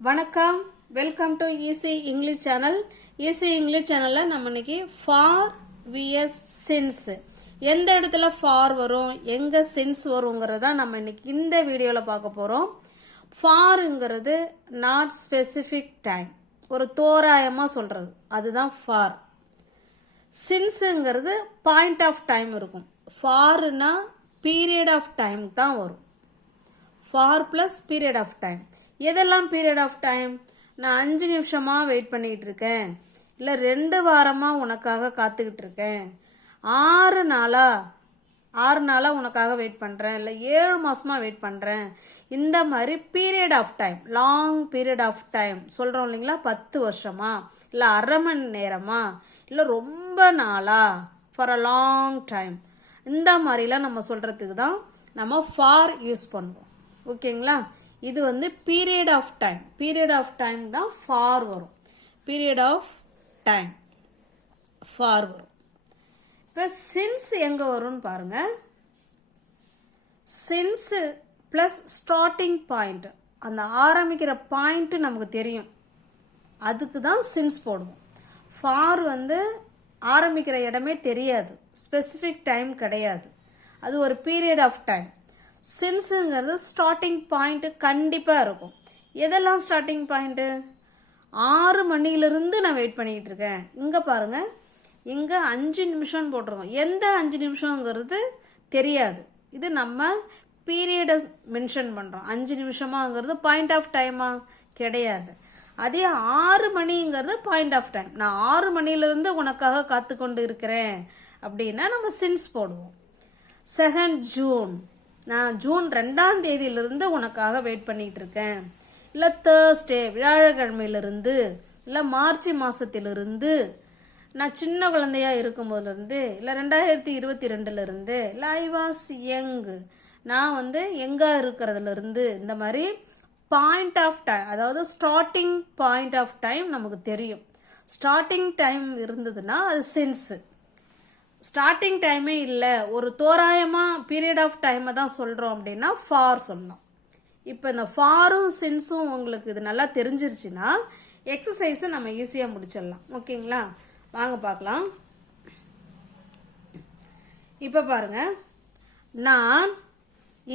வணக்கம், welcome to easy English channel. Easy English சேனலில் நம்ம இன்னைக்கு ஃபார் விஎஸ் சின்ஸ் எந்த இடத்துல ஃபார் வரும், எங்கே சின்ஸ் வருங்கிறத நம்ம இன்னைக்கு இந்த வீடியோவில் பார்க்க போகிறோம். ஃபாருங்கிறது நாட் ஸ்பெசிஃபிக் டைம், ஒரு தோராயமாக சொல்கிறது, அதுதான் ஃபார். சின்ஸுங்கிறது பாயிண்ட் ஆஃப் டைம் இருக்கும். ஃபார்னா பீரியட் ஆஃப் டைம் தான் வரும். For plus period of time. எதெல்லாம் பீரியட் ஆஃப் டைம்? நான் 5 நிமிஷமாக வெயிட் பண்ணிக்கிட்டு இருக்கேன், இல்லை 2 வாரமாக உனக்காக காத்துக்கிட்டு இருக்கேன், 6 நாளாக உனக்காக வெயிட் பண்ணுறேன், இல்லை 7 மாதமாக வெயிட் பண்ணுறேன். இந்த மாதிரி period of time, long period of time சொல்கிறோம் இல்லைங்களா? 10 வருஷமா, இல்லை அரை மணி நேரமா, இல்லை ரொம்ப நாளா, ஃபார் அ லாங் டைம், இந்த மாதிரிலாம் நம்ம சொல்கிறதுக்கு தான் நம்ம ஃபார் யூஸ் பண்ணுவோம். ஓகேங்களா? இது வந்து period of time. Period of time தான் ஃபார் வரும். பீரியட் ஆஃப் டைம் ஃபார் வரும். இப்போ சின்ஸ் எங்கே வரும்னு பாருங்க. சின்ஸ் ப்ளஸ் ஸ்டார்டிங் பாயிண்ட், அந்த ஆரம்பிக்கிற பாயிண்ட் நமக்கு தெரியும், அதுக்கு தான் சின்ஸ் போடுவோம். ஃபார் வந்து ஆரம்பிக்கிற இடமே தெரியாது, ஸ்பெசிஃபிக் டைம் கிடையாது, அது ஒரு பீரியட் ஆஃப் டைம். சின்ஸுங்கிறது ஸ்டார்டிங் பாயிண்ட்டு கண்டிப்பாக இருக்கும். எதெல்லாம் ஸ்டார்டிங் பாயிண்ட்டு? 6 மணிலிருந்து நான் வெயிட் பண்ணிக்கிட்டு இருக்கேன். இங்கே பாருங்கள், இங்கே 5 நிமிஷம்னு போட்டிருக்கோம். எந்த 5 நிமிஷங்கிறது தெரியாது, இது நம்ம பீரியடை மென்ஷன் பண்ணுறோம். 5 நிமிஷமாங்கிறது பாயிண்ட் ஆஃப் டைமா? கிடையாது. அதே 6 மணிங்கிறது பாயிண்ட் ஆஃப் டைம். நான் 6 மணிலிருந்து உனக்காக காத்து கொண்டு இருக்கிறேன் அப்படின்னா நம்ம சின்ஸ் போடுவோம். 2 ஜூன், நான் ஜூன் 2ஆம் தேதியிலிருந்து உனக்காக வெயிட் பண்ணிகிட்டு இருக்கேன். இல்லை தேர்ஸ்டே, வியாழக்கிழமையிலிருந்து, இல்லை மார்ச் மாதத்திலிருந்து, நான் சின்ன குழந்தையா இருக்கும்போதுலேருந்து, இல்லை 2022லேருந்து, இல்லை ஐ வாஸ் யங், நான் வந்து யங்காக இருக்கிறதுலேருந்து, இந்த மாதிரி பாயிண்ட் ஆஃப் டைம், அதாவது ஸ்டார்டிங் பாயிண்ட் ஆஃப் டைம் நமக்கு தெரியும். ஸ்டார்டிங் டைம் இருந்ததுன்னா அது சின்ஸு. ஸ்டார்டிங் டைமே இல்லை, ஒரு தோராயமாக பீரியட் ஆஃப் டைமை தான் சொல்கிறோம் அப்படின்னா ஃபார் சொல்லணும். இப்போ இந்த ஃபாரும் சின்ஸும் உங்களுக்கு இது நல்லா தெரிஞ்சிருச்சுன்னா எக்ஸசைஸை நம்ம ஈஸியாக முடிச்சிடலாம். ஓகேங்களா? வாங்க பார்க்கலாம். இப்போ பாருங்க, நான்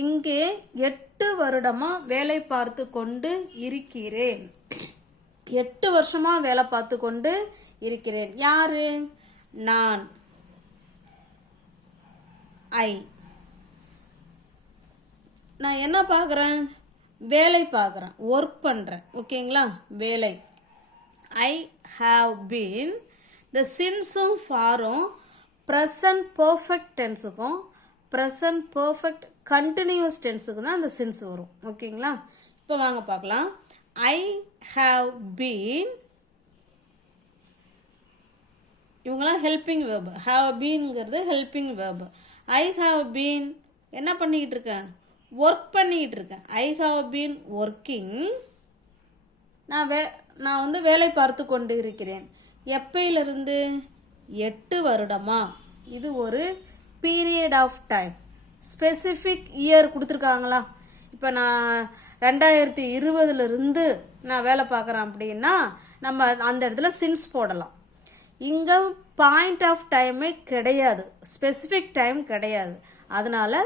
இங்கே 8 வருடமாக வேலை பார்த்து கொண்டு இருக்கிறேன். 8 வருஷமாக வேலை பார்த்து கொண்டு இருக்கிறேன். யாரு? நான். நான் என்ன பார்க்குறேன்? வேலை பார்க்குறேன், ஒர்க் பண்ணுறேன். ஓகேங்களா? வேலை. I have been. இந்த சின்ஸும் ஃபாரும் ப்ரெசன்ட் பர்ஃபெக்ட் டென்ஸுக்கும் ப்ரெசன்ட் பர்ஃபெக்ட் கண்டினியூஸ் டென்ஸுக்கு தான் அந்த சின்ஸ் வரும். ஓகேங்களா? இப்போ வாங்க பார்க்கலாம். ஐ ஹாவ் பீன், இவங்களாம் ஹெல்பிங் வேர்பு. ஹாவ் பீன்ங்கிறது helping verb. I have been என்ன பண்ணிக்கிட்டு இருக்கேன்? ஒர்க் பண்ணிக்கிட்டு இருக்கேன். I have been working. நான் வந்து வேலை பார்த்து கொண்டு இருக்கிறேன். எப்பயிலிருந்து? 8 வருடமா. இது ஒரு period of time. Specific year கொடுத்துருக்காங்களா? இப்போ நான் 2020லேருந்து நான் வேலை பார்க்குறேன் அப்படின்னா நம்ம அந்த இடத்துல சின்ஸ் போடலாம். இங்கே பாயிண்ட் ஆஃப் டைமே கிடையாது, ஸ்பெசிஃபிக் டைம் கிடையாது. அதனால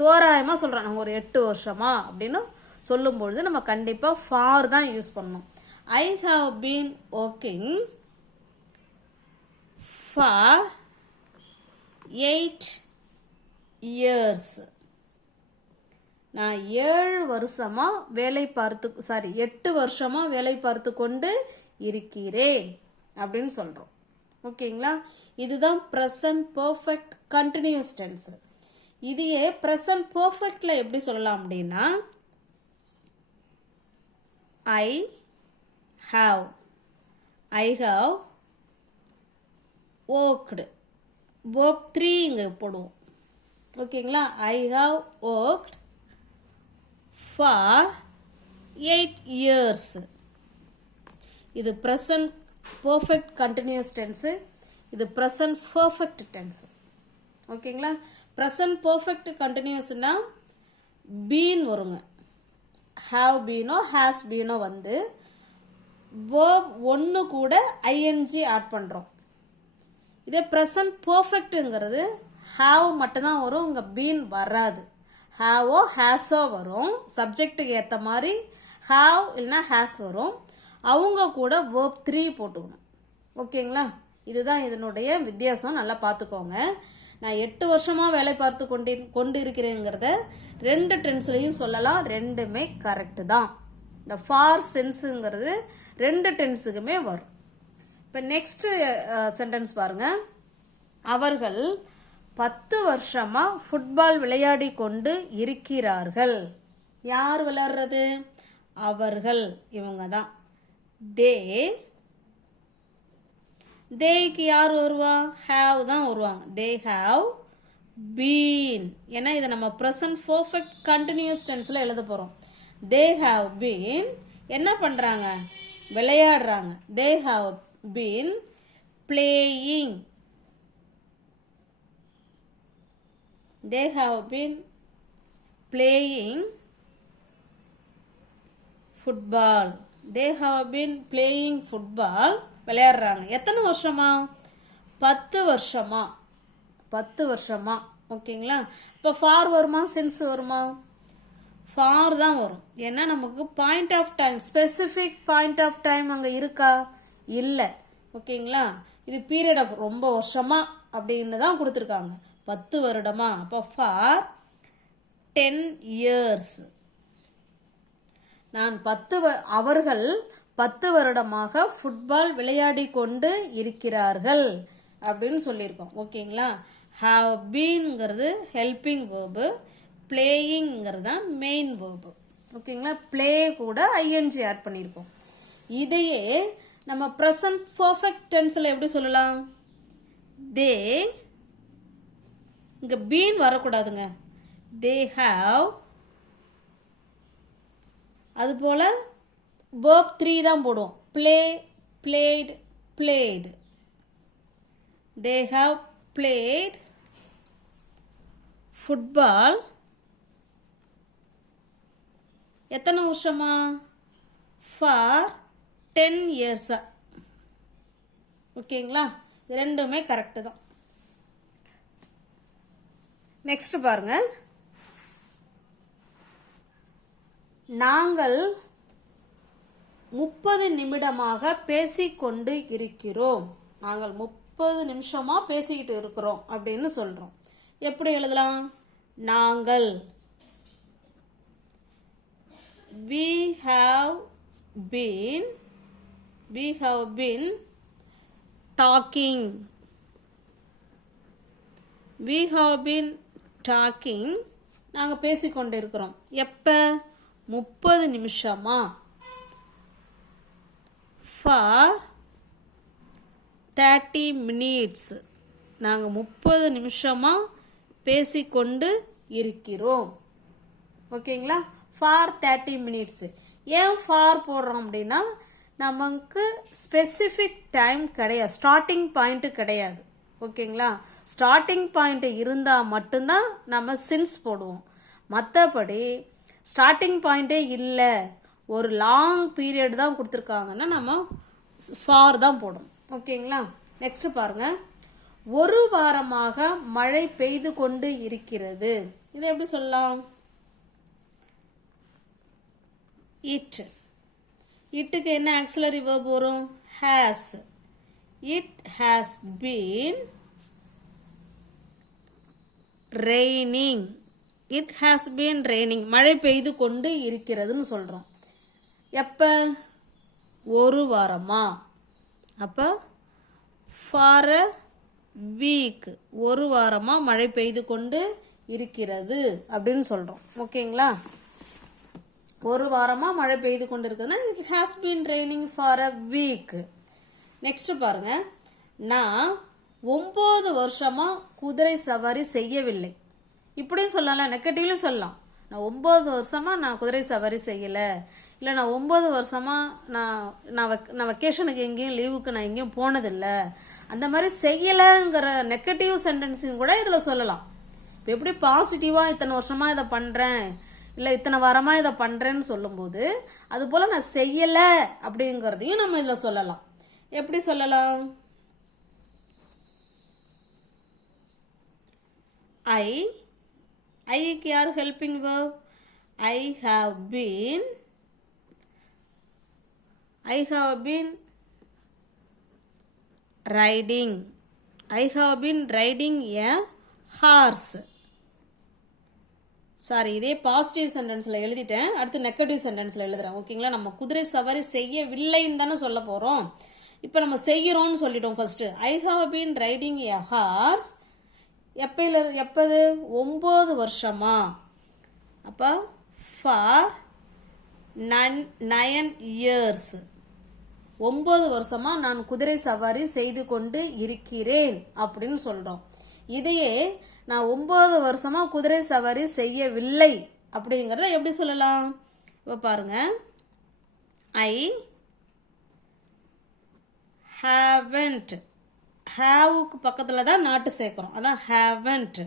தோராயமாக சொல்கிறேன், நாங்கள் ஒரு 8 வருஷமா அப்படின்னு சொல்லும்பொழுது நம்ம கண்டிப்பாக ஃபார் தான் யூஸ் பண்ணணும். ஐ have been working for 8 years. நான் 8 வருஷமாக வேலை பார்த்து கொண்டு இருக்கிறேன் அப்படின்னு சொல்கிறோம். ஓகேங்களா? இதுதான் ப்ரெசன்ட் பர்ஃபெக்ட் கண்டினியூஸ் டென்ஸ். இதையே ப்ரெசன்ட் பர்ஃபெக்டில் எப்படி சொல்லலாம் அப்படின்னா ஐ ஹாவ் ஒர்க்டு. verb 3 இங்கே போடுவோம். ஓகேங்களா? I have worked for 8 years. இது ப்ரெசன்ட் பர்ஃபெக்ட் கண்டினியூஸ் டென்ஸு, இது ப்ரெசன்ட் பர்ஃபெக்ட் டென்ஸ். ஓகேங்களா? ப்ரெசன்ட் பர்ஃபெக்ட் கண்டினியூஸ்னா பீன் வருங்க, have beenோ has beenோ வந்து verb ஒன்று கூட ing ஆட் பண்ணுறோம். இதே ப்ரெசன்ட் பர்ஃபெக்ட்டுங்கிறது have மட்டும்தான் வரும், இங்கே been வராது. haveஓ hasஓ வரும், சப்ஜெக்ட்டுக்கு ஏற்ற மாதிரி have இல்லைனா has வரும். அவங்க கூட verb 3 போட்டுக்கணும். ஓகேங்களா? இதுதான் இதனுடைய வித்தியாசம், நல்லா பார்த்துக்கோங்க. நான் 8 வருஷமாக வேலை பார்த்து கொண்டு இருக்கிறேங்கிறத 2 டென்ஸ்லையும் சொல்லலாம், ரெண்டுமே கரெக்டு தான். இந்த ஃபார் சென்ஸுங்கிறது 2 டென்ஸுக்குமே வரும். இப்போ நெக்ஸ்ட் சென்டென்ஸ் பாருங்க. அவர்கள் 10 வருஷமாக ஃபுட்பால் விளையாடி கொண்டு இருக்கிறார்கள். யார் விளையாடுறது? அவர்கள், இவங்க தான். தேக்கு யார் வருவா? ஹேவ் தான் வருவாங்க. They have been. ஏன்னா இதை நம்ம ப்ரெசன்ட் பர்ஃபெக்ட் கண்டினியூஸ் டென்ஸில் எழுத போகிறோம். தே ஹாவ் பீன் என்ன பண்ணுறாங்க? விளையாடுறாங்க. They have been playing. They have been playing football. They have been playing football. விளையாடுறாங்க. எத்தனை வருஷமா? 10 வருஷமா. 10 வருஷமா. ஓகேங்களா? இப்போ ஃபார் வருமா சின்ஸ் வருமா? ஃபார் தான் வரும். ஏன்னா நமக்கு point of time, specific point of time அங்கே இருக்கா? இல்லை. ஓகேங்களா? இது பீரியட் ஆஃப் ரொம்ப வருஷமா அப்படின்னு தான் கொடுத்துருக்காங்க. 10 வருடமா. அப்போ ஃபார் 10 years. அவர்கள் 10 வருடமாக ஃபுட்பால் விளையாடி கொண்டு இருக்கிறார்கள் அப்படின்னு சொல்லியிருக்கோம். ஓகேங்களா? ஹாவ் பீன்ங்கிறது ஹெல்பிங் வேர்பு, பிளேயிங்கிறது தான் மெயின் வேர்பு. ஓகேங்களா? ப்ளே கூட ஐஎன்ஜி ஆட் பண்ணியிருக்கோம். இதையே நம்ம ப்ரெசன்ட் பர்ஃபெக்ட் டென்ஸில் எப்படி சொல்லலாம்? தே, இங்கே பீன் வரக்கூடாதுங்க. தே ஹாவ், அதுபோல் verb 3 தான் போடுவோம். play, played, played. They have played football. எத்தனை வருஷமா? for 10 years. ஓகேங்களா? இது ரெண்டுமே கரெக்டு தான். நெக்ஸ்ட் பாருங்க. நாங்கள் 30 நிமிடமாக பேசிக்கொண்டு இருக்கிறோம். நாங்கள் 30 நிமிஷமாக பேசிக்கிட்டு இருக்கிறோம் அப்படின்னு சொல்கிறோம். எப்படி எழுதலாம்? நாங்கள் we have been talking. We have been talking. நாங்கள் பேசிக்கொண்டு இருக்கிறோம். எப்போ? 30 நிமிஷமா. for 30 minutes. நாங்கள் 30 நிமிஷமாக பேசிக்கொண்டு இருக்கிறோம். ஓகேங்களா? For 30 minutes. ஏன் ஃபார் போடுறோம் அப்படின்னா நமக்கு ஸ்பெசிஃபிக் டைம் கிடையாது, ஸ்டார்டிங் பாயிண்ட்டு கிடையாது. ஓகேங்களா? ஸ்டார்டிங் பாயிண்ட் இருந்தால் மட்டும்தான் நம்ம சின்ஸ் போடுவோம். மற்றபடி ஸ்டார்டிங் பாயிண்ட்டே இல்லை, ஒரு லாங் பீரியட் தான் கொடுத்துருக்காங்கன்னா நம்ம ஃபார் தான் போடும். ஓகேங்களா? நெக்ஸ்ட் பாருங்க. ஒரு வாரமாக மழை பெய்து கொண்டு இருக்கிறது. இதை எப்படி சொல்லலாம்? இட்டுக்கு என்ன ஆக்சிலரி வேர்ப் வரும்? Has. It has been raining. It has been raining. மழை பெய்து கொண்டு இருக்கிறதுன்னு சொல்கிறோம். எப்போ? ஒரு வாரமா. அப்போ ஃபார் அ வீக், ஒரு வாரமாக மழை பெய்து கொண்டு இருக்கிறது அப்படின்னு சொல்கிறோம். ஓகேங்களா? ஒரு வாரமாக மழை பெய்து கொண்டு இருக்குதுன்னா it has been raining for a week. Next பாருங்க. நான் 9 வருஷமாக குதிரை சவாரி செய்யவில்லை. இப்படியும் சொல்லலாம், நெகட்டிவ்லையும் சொல்லலாம். நான் 9 வருஷமாக நான் குதிரை சவாரி செய்யலை, இல்லை நான் 9 வருஷமாக நான் வெக்கேஷனுக்கு எங்கேயும் லீவுக்கு நான் எங்கேயும் போனதில்லை, அந்த மாதிரி செய்யலைங்கிற நெகட்டிவ் சென்டென்ஸையும் கூட இதில் சொல்லலாம். இப்போ எப்படி பாசிட்டிவாக இத்தனை வருஷமாக இதை பண்ணுறேன், இல்லை இத்தனை வாரமாக இதை பண்ணுறேன்னு சொல்லும்போது அதுபோல் நான் செய்யலை அப்படிங்கிறதையும் நம்ம இதில் சொல்லலாம். எப்படி சொல்லலாம்? ஐக்கு யார் helping verb? I have been riding. I have been riding a horse. Sorry, இதே பாசிட்டிவ் சென்டென்ஸில் எழுதிட்டேன். அடுத்து நெகட்டிவ் சென்டென்ஸில் எழுதுறேன். ஓகேங்களா? நம்ம குதிரை சவாரி செய்யவில்லைன்னு தானே சொல்ல போகிறோம். இப்போ நம்ம செய்கிறோன்னு சொல்லிட்டோம். First I have been riding a horse. எப்போது? 9 வருஷமா. அப்போ ஃபார் 9 இயர்ஸ். 9 வருஷமா நான் குதிரை சவாரி செய்து கொண்டு இருக்கிறேன் அப்படின்னு சொல்கிறோம். இதையே நான் 9 வருஷமா குதிரை சவாரி செய்யவில்லை அப்படிங்கிறத எப்படி சொல்லலாம்? இப்போ பாருங்க, ஐ ஹேவன்ட். ஹேவுக்கு பக்கத்தில் தான் நாட்டு சேர்க்குறோம். அதான் haven't.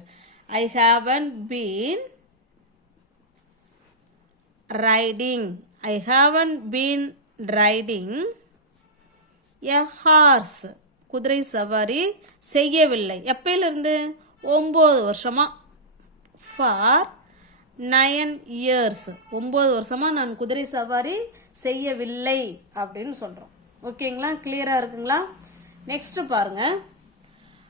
I haven't been riding. I haven't been riding a horse. குதிரை சவாரி செய்யவில்லை. எப்பயிலிருந்து? 9 வருஷமா. For 9 years. 9 வருஷமா நான் குதிரை சவாரி செய்யவில்லை அப்படின்னு சொல்கிறோம். ஓகேங்களா? கிளியராக இருக்குங்களா? நெக்ஸ்ட் பாருங்க,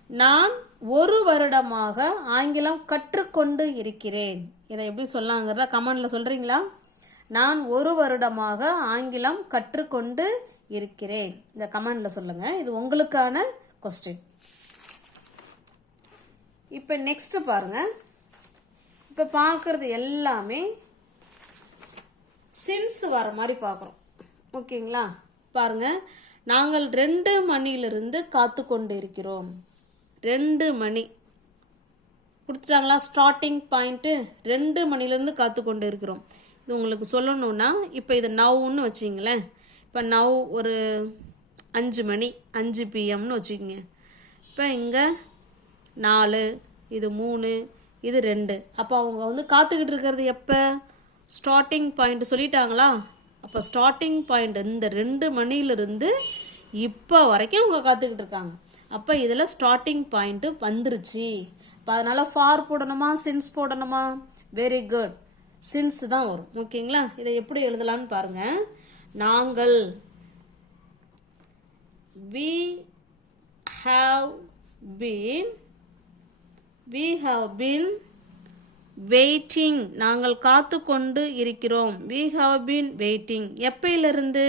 நான் 1 வருடமாக ஆங்கிலம் கற்றுக்கொண்டு இருக்கிறேன். இதை எப்படி சொல்லாங்கிறத கமெண்டில் சொல்கிறீங்களா? நான் 1 வருடமாக ஆங்கிலம் கற்றுக்கொண்டு இருக்கிறேன். இந்த கமெண்டில் சொல்லுங்கள். இது உங்களுக்கான கொஸ்டின். இப்போ நெக்ஸ்ட் பாருங்க, இப்போ பார்க்குறது எல்லாமே சின்ஸ் வர மாதிரி பார்க்குறோம். ஓகேங்களா? பாருங்க, நாங்கள் 2 மணிலிருந்து காத்து கொண்டு இருக்கிறோம். 2 மணி கொடுத்துட்டாங்களா? ஸ்டார்டிங் பாயிண்ட்டு 2 மணிலேருந்து காத்து கொண்டு இருக்கிறோம். இது உங்களுக்கு சொல்லணும்னா இப்போ இது நவுன்னு வச்சிங்களேன். இப்போ நவ் ஒரு 5 மணி 5 PM வச்சுக்கோங்க. இப்போ இங்கே 4, இது 3, இது 2. அப்போ அவங்க வந்து காத்துக்கிட்டு இருக்கிறது எப்போ? ஸ்டார்டிங் பாயிண்ட் சொல்லிட்டாங்களா? அப்போ ஸ்டார்டிங் பாயிண்ட் இந்த 2 மணிலிருந்து இப்போ வரைக்கும் அவங்க காத்துக்கிட்டு இருக்காங்க. அப்போ இதில் ஸ்டார்டிங் பாயிண்ட்டு வந்துருச்சு. இப்போ அதனால் ஃபார் போடணுமா சின்ஸ் போடணுமா? வெரி குட், சின்ஸ் தான் வரும். ஓகேங்களா? இதை எப்படி எழுதலான்னு பாருங்கள். நாங்கள் we have been waiting. நாங்கள் காத்து கொண்டு இருக்கிறோம். we have been waiting. எப்பயிலிருந்து?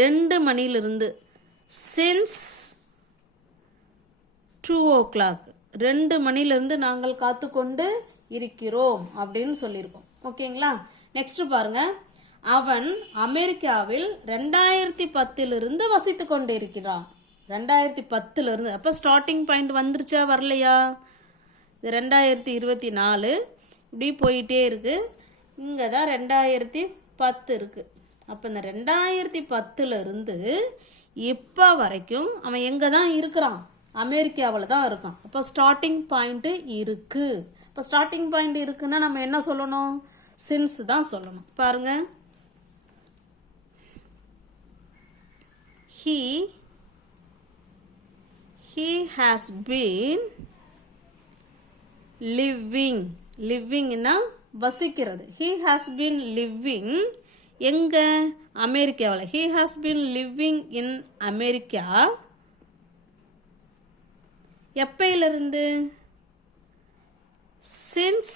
2 மணிலிருந்து. since 2 o'clock. 2 மணிலிருந்து நாங்கள் காத்து கொண்டு இருக்கிறோம் அப்படின்னு சொல்லியிருக்கோம். ஓகேங்களா? நெக்ஸ்ட் பாருங்க, அவன் அமெரிக்காவில் 2010 வசித்து கொண்டு இருக்கிறான். 2010 அப்போ ஸ்டார்டிங் பாயிண்ட் வந்துருச்சா வரலையா? இது 2024 இப்படி போயிட்டே இருக்கு. இங்கே தான் 2010 இருக்குது. அப்போ இந்த 2010 இப்போ வரைக்கும் அவன் எங்கே தான் இருக்கிறான்? அமெரிக்காவில் தான் இருக்கான். அப்போ ஸ்டார்டிங் பாயிண்ட்டு இருக்குது. இப்போ ஸ்டார்டிங் பாயிண்ட் இருக்குன்னா நம்ம என்ன சொல்லணும்? சின்ஸ் தான் சொல்லணும். பாருங்க, he has been livingனா வசிக்கிறது. he has been living எங்க? அமெரிக்காவில். he has been living in America. எப்பயிலிருந்து? since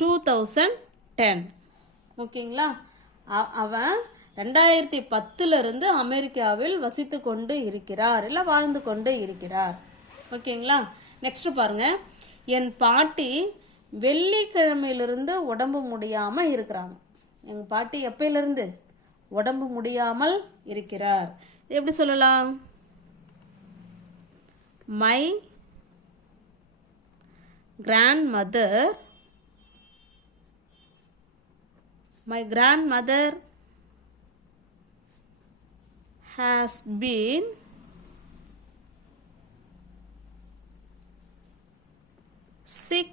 2010. ஓகேங்களா? அவன் 2010 அமெரிக்காவில் வசித்து கொண்டு இருக்கிறார், இல்லை வாழ்ந்து கொண்டு இருக்கிறார். ஓகேங்களா? நெக்ஸ்ட் பாருங்க, என் பாட்டி வெள்ளிக்கிழமையிலிருந்து உடம்பு முடியாமல் இருக்கிறாங்க. எங்கள் பாட்டி எப்பயிலிருந்து? உடம்பு முடியாமல் இருக்கிறார். எப்படி சொல்லலாம்? My grandmother has been sick.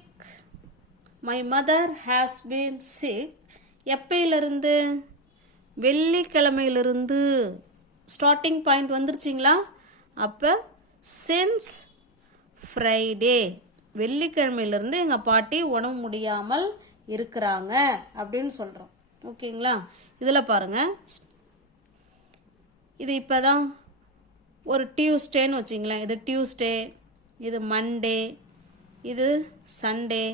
My mother has been sick எப்பையிலிருந்து? வெள்ளிக்கிழமையிலிருந்து. ஸ்டார்டிங் பாயிண்ட் வந்துருச்சிங்களா? அப்போ சின்ஸ் ஃப்ரைடே, வெள்ளிக்கிழமையிலிருந்து எங்கள் பாட்டி உடம்பு முடியாமல் இருக்கிறாங்க அப்படின்னு சொல்கிறோம். ஓகேங்களா? இதில் பாருங்கள், இது இப்போ தான் ஒரு டியூஸ்டேன்னு வச்சிங்களேன். இது டியூஸ்டே, இது மண்டே, இது சண்டே,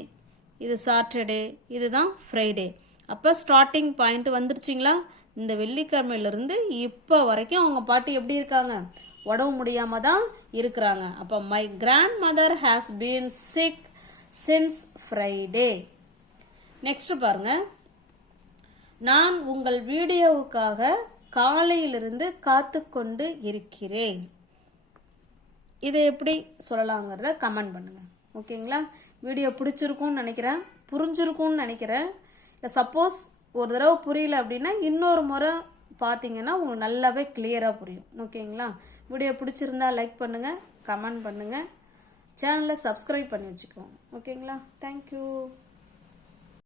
இது சாட்டர்டே, இதுதான் ஃப்ரைடே. அப்போ ஸ்டார்டிங் பாயிண்ட் வந்துருச்சிங்களா? இந்த வெள்ளிக்கிழமையிலேருந்து இப்போ வரைக்கும் அவங்க பாட்டி எப்படி இருக்காங்க? உடம்பு முடியாமல் தான் இருக்கிறாங்க. அப்போ my grandmother has been sick since Friday. Next பாருங்க, நான் உங்கள் வீடியோவுக்காக காலையிலிருந்து காத்து கொண்டு இருக்கிறேன். இதை எப்படி சொல்லலாங்கிறத கமெண்ட் பண்ணுங்க. ஓகேங்களா? வீடியோ பிடிச்சிருக்கும்னு நினைக்கிறேன், புரிஞ்சிருக்கும்னு நினைக்கிறேன். சப்போஸ் ஒரு தடவை புரியல அப்படின்னா இன்னொரு முறை பார்த்தீங்கன்னா உங்களுக்கு நல்லாவே கிளியராக புரியும். ஓகேங்களா? வீடியோ பிடிச்சிருந்தா லைக் பண்ணுங்கள், கமெண்ட் பண்ணுங்கள், சேனலை சப்ஸ்கிரைப் பண்ணி வச்சுக்கோங்க. ஓகேங்களா? தேங்க்யூ.